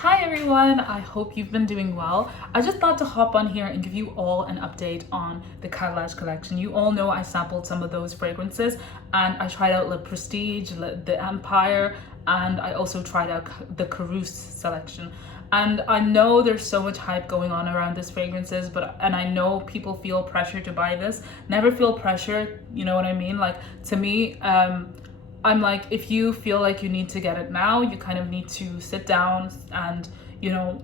Hi everyone, I hope you've been doing well. I just thought to hop on here and give you all an update on the Khadlaj collection. You all know I sampled some of those fragrances and I tried out Le Prestige, the Empire, and I also tried out the Carouse selection. And I know there's so much hype going on around these fragrances, and I know people feel pressure to buy this. Never feel pressure, you know what I mean? Like to me, I'm like, if you feel like you need to get it now, you kind of need to sit down and,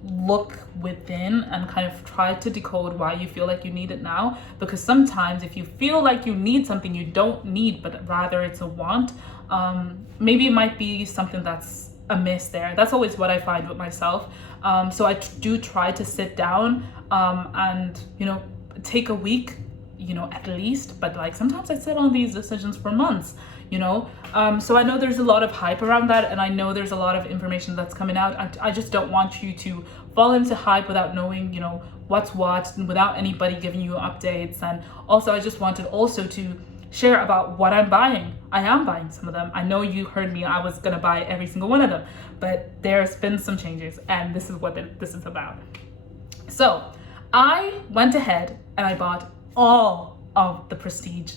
look within and kind of try to decode why you feel like you need it now. Because sometimes if you feel like you need something you don't need, but rather it's a want, maybe it might be something that's amiss there. That's always what I find with myself. So I do try to sit down and, take a week, at least, but like sometimes I sit on these decisions for months, so I know there's a lot of hype around that, and I know there's a lot of information that's coming out. I just don't want you to fall into hype without knowing, what's what, and without anybody giving you updates. And also I just wanted also to share about what I'm buying. I am buying some of them. I know you heard me, I was gonna buy every single one of them, but there's been some changes, and this is what this is about. So I went ahead and I bought all of the Prestige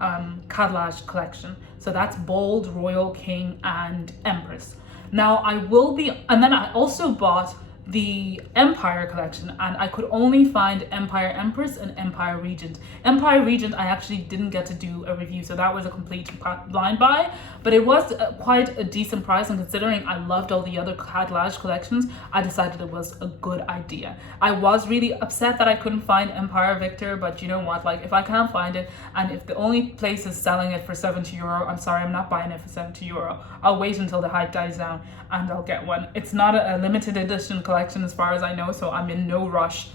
Khadlaj collection. So that's Bold, Royal, King, and Empress. Now and then I also bought the Empire collection, and I could only find Empire Empress and Empire Regent. Empire Regent I actually didn't get to do a review, so that was a complete blind buy, but it was quite a decent price, and considering I loved all the other Khadlaj collections, I decided it was a good idea. I was really upset that I couldn't find Empire Victor, but you know what, like if I can't find it, and if the only place is selling it for 70 euro, I'm sorry, I'm not buying it for 70 euro. I'll wait until the hype dies down and I'll get one. It's not a limited edition collection as far as I know, so I'm in no rush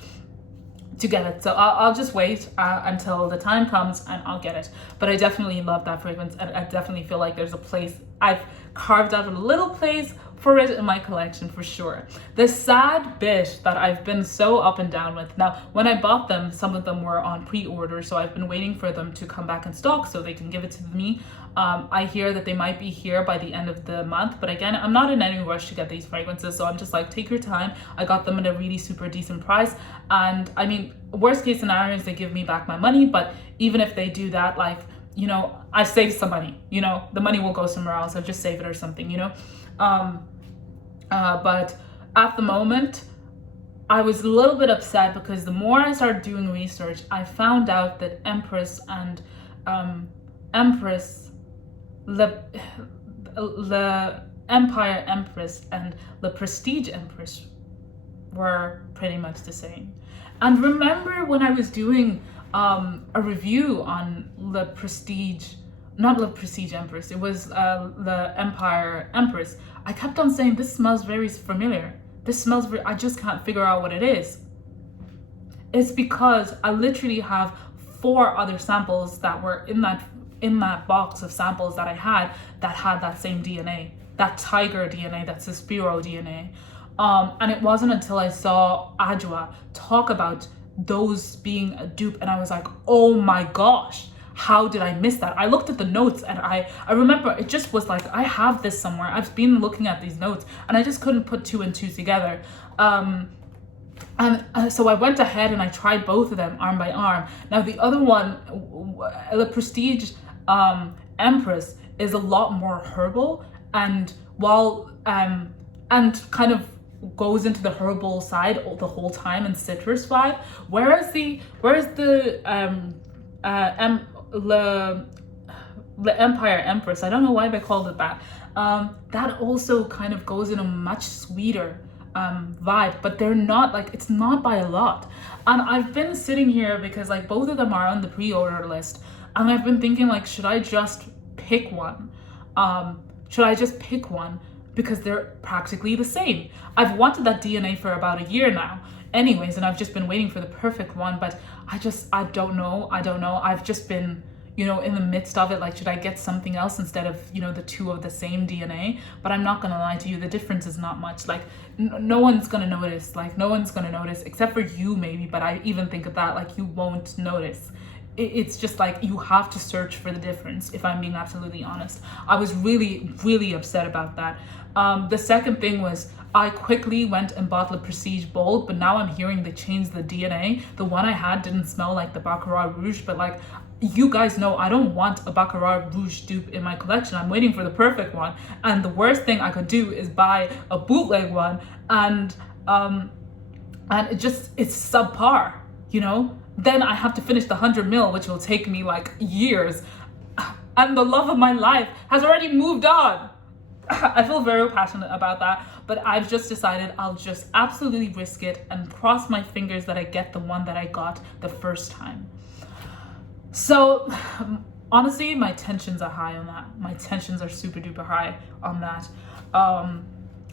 to get it. So I'll just wait until the time comes and I'll get it. But I definitely love that fragrance, and I definitely feel like there's a place, I've carved out a little place for it in my collection for sure. The sad bit that I've been so up and down with, now when I bought them, some of them were on pre-order, so I've been waiting for them to come back in stock so they can give it to me. I hear that they might be here by the end of the month, but again, I'm not in any rush to get these fragrances, so I'm just like, take your time. I got them at a really super decent price, and I mean, worst case scenario is they give me back my money, but even if they do that, like, I saved some money, the money will go somewhere else. I'll just save it or something, but at the moment, I was a little bit upset because the more I started doing research, I found out that Empress and Le Empire Empress and Le Prestige Empress were pretty much the same. And remember when I was doing a review on Le Prestige, not Le Prestige Empress, it was the Empire Empress, I kept on saying, this smells very familiar. I just can't figure out what it is. It's because I literally have 4 other samples that were in that box of samples that I had that same DNA, that tiger DNA, that Suspiro DNA. And it wasn't until I saw Adjoa talk about those being a dupe, and I was like, oh my gosh, how did I miss that? I looked at the notes, and I remember it just was like, I have this somewhere. I've been looking at these notes and I just couldn't put 2 and 2 together. So I went ahead and I tried both of them arm by arm. Now the other one, the Prestige Empress, is a lot more herbal, and and kind of goes into the herbal side the whole time, and citrus vibe. Whereas the Empire Empress, I don't know why they called it that. That also kind of goes in a much sweeter vibe, but they're not like, it's not by a lot. And I've been sitting here because like both of them are on the pre-order list, and I've been thinking like, should I just pick one? Because they're practically the same. I've wanted that DNA for about a year now anyways, and I've just been waiting for the perfect one, but I don't know. I've just been, in the midst of it, like, should I get something else instead of, the 2 of the same DNA? But I'm not gonna lie to you, the difference is not much. Like, no one's gonna notice, except for you maybe, but I even think of that, like, you won't notice. it's just like you have to search for the difference, if I'm being absolutely honest. I was really, really upset about that. The second thing was I quickly went and bought the Prestige Bold, but now I'm hearing they changed the DNA. The one I had didn't smell like the Baccarat Rouge, but like, you guys know I don't want a Baccarat Rouge dupe in my collection. I'm waiting for the perfect one. And the worst thing I could do is buy a bootleg one, and it's subpar, you know? Then I have to finish the 100 ml, which will take me like years. And the love of my life has already moved on. I feel very passionate about that, but I've just decided I'll just absolutely risk it and cross my fingers that I get the one that I got the first time. So honestly, my tensions are high on that. My tensions are super duper high on that.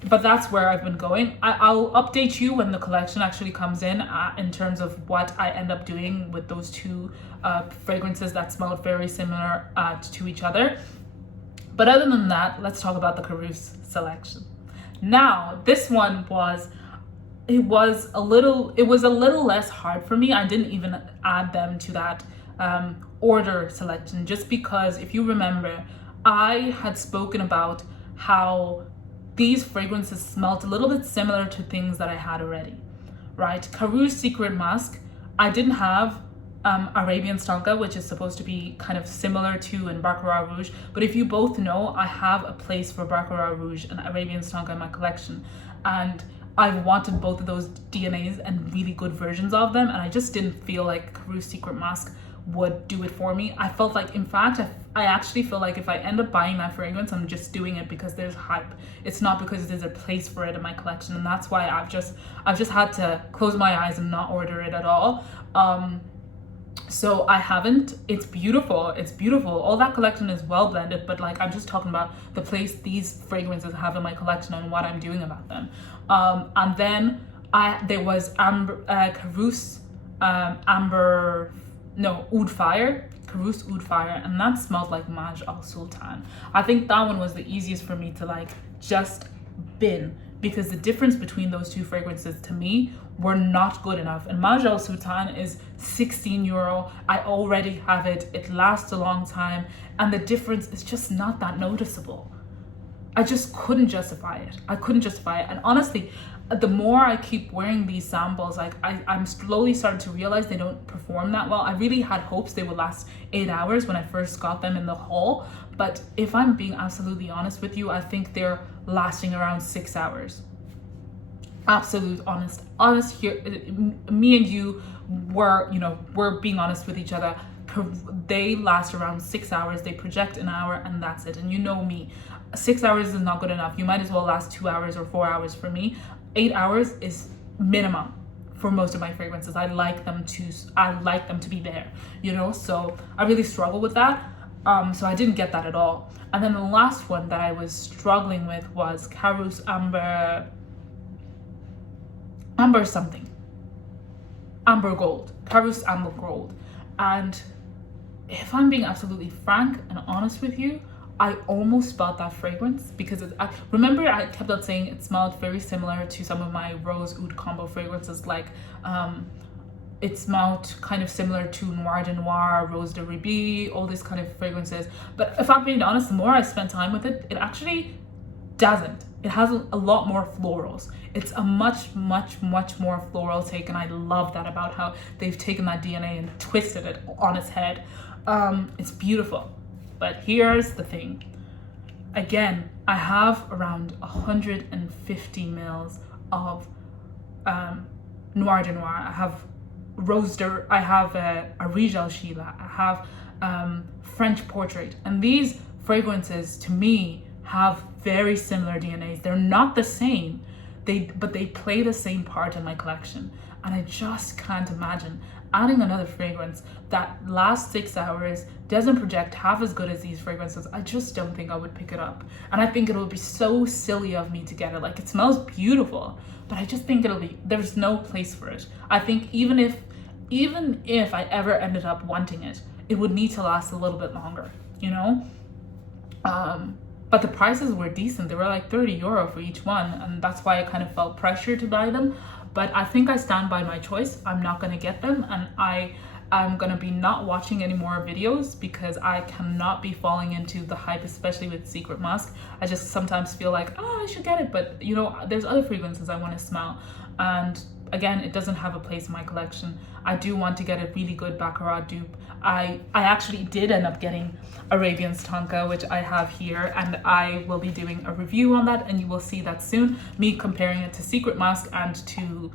But that's where I've been going. I'll update you when the collection actually comes in terms of what I end up doing with those two fragrances that smell very similar to each other. But other than that, let's talk about the Carus selection. Now, this one was a little less hard for me. I didn't even add them to that order selection, just because if you remember, I had spoken about how these fragrances smelled a little bit similar to things that I had already, right? Carus Secret Musk, I didn't have Arabian Stanka, which is supposed to be kind of similar to in Baccarat Rouge, but if you both know, I have a place for Baccarat Rouge and Arabian Stanka in my collection, and I've wanted both of those DNAs and really good versions of them, and I just didn't feel like Carus Secret Musk would do it for me. I felt like, in fact, I actually feel like if I end up buying that fragrance, I'm just doing it because there's hype. It's not because there's a place for it in my collection, and that's why I've just had to close my eyes and not order it at all. So I haven't. It's beautiful. All that collection is well blended, but like, I'm just talking about the place these fragrances have in my collection and what I'm doing about them. And then there was Carus Oud Fire, Carus Oud Fire, and that smelled like Maj Al Sultan. I think that one was the easiest for me to like just bin, because the difference between those two fragrances to me were not good enough. And Maj Al Sultan is €16. I already have it. It lasts a long time, and the difference is just not that noticeable. I just couldn't justify it. And honestly, the more I keep wearing these samples, like I'm slowly starting to realize they don't perform that well. I really had hopes they would last 8 hours when I first got them in the haul, but if I'm being absolutely honest with you, I think they're lasting around 6 hours. Absolute honest here. Me and you we're being honest with each other. They last around 6 hours. They project an hour, and that's it. And you know me, 6 hours is not good enough. You might as well last 2 hours or 4 hours. For me, 8 hours is minimum for most of my fragrances. I like them to be there, so I really struggle with that. So I didn't get that at all. And then the last one that I was struggling with was Carus Amber Gold. Carus Amber Gold. And if I'm being absolutely frank and honest with you, I almost bought that fragrance because remember I kept on saying it smelled very similar to some of my Rose Oud combo fragrances, like it smelled kind of similar to Noir de Noir, Rose de Ruby, all these kind of fragrances. But if I'm being honest, the more I spend time with it, it actually doesn't. It has a lot more florals. It's a much more floral take, and I love that about how they've taken that DNA and twisted it on its head. It's beautiful. But here's the thing. Again, I have around 150 mils of Noir de Noir. I have I have Arigal Sheila. I have French Portrait. And these fragrances, to me, have very similar DNAs. They're not the same, but they play the same part in my collection. And I just can't imagine adding another fragrance that lasts 6 hours, doesn't project half as good as these fragrances. I just don't think I would pick it up. And I think it'll be so silly of me to get it. Like, it smells beautiful, but I just think there's no place for it. I think even if I ever ended up wanting it, it would need to last a little bit longer, But the prices were decent. They were like €30 for each one, and that's why I kind of felt pressure to buy them. But I think I stand by my choice. I'm not going to get them, and I'm gonna be not watching any more videos because I cannot be falling into the hype, especially with Secret Musk. I just sometimes feel like, oh, I should get it, but you know, there's other fragrances I want to smell, and again, it doesn't have a place in my collection. I do want to get a really good Baccarat dupe. I actually did end up getting Arabian Stanka, which I have here, and I will be doing a review on that, and you will see that soon, me comparing it to Secret Musk and to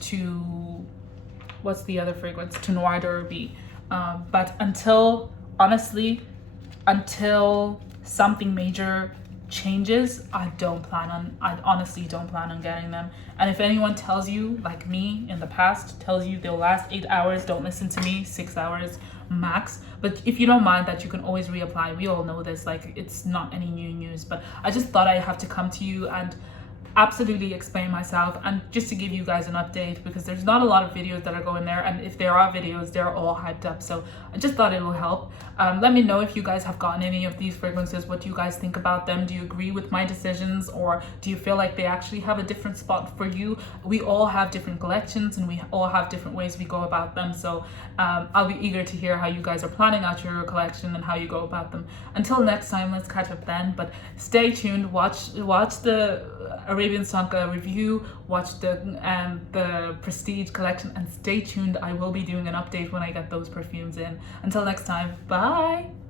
to what's the other fragrance, to Noir d'Arabie. But honestly, until something major changes, I honestly don't plan on getting them. And if anyone tells you, like me in the past, tells you they'll last 8 hours, don't listen to me, 6 hours max. But if you don't mind that, you can always reapply. We all know this, like it's not any new news, but I just thought I have to come to you and absolutely explain myself, and just to give you guys an update, because there's not a lot of videos that are going there, and if there are videos, they're all hyped up, so I just thought it will help. Let me know if you guys have gotten any of these fragrances, what do you guys think about them? Do you agree with my decisions, or do you feel like they actually have a different spot for you? We all have different collections and we all have different ways we go about them, so I'll be eager to hear how you guys are planning out your collection and how you go about them. Until next time, let's catch up then, but stay tuned, watch the Arabian Stanka review, watch the Prestige collection, and stay tuned. I will be doing an update when I get those perfumes in. Until next time, bye!